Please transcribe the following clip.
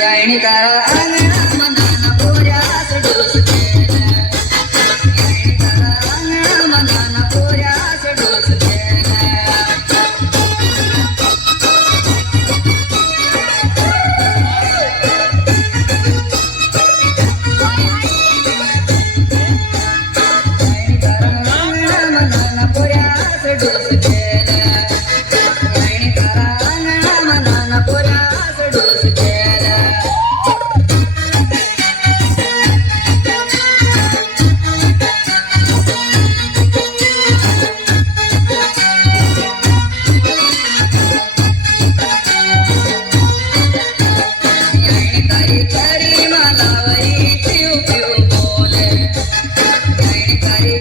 यायणी तारा अंगणा मनाना पोऱ्यास डोस केला यायणी तारा अंगणा मनाना पोऱ्यास डोस केला यायणी तारा अंगणा मनाना पोऱ्यास डोस केला यायणी तारा अंगणा मनाना पोऱ्यास डोस केला यायणी तारी तारी मालावरी पिऊ पिऊ बोले यायणी तारी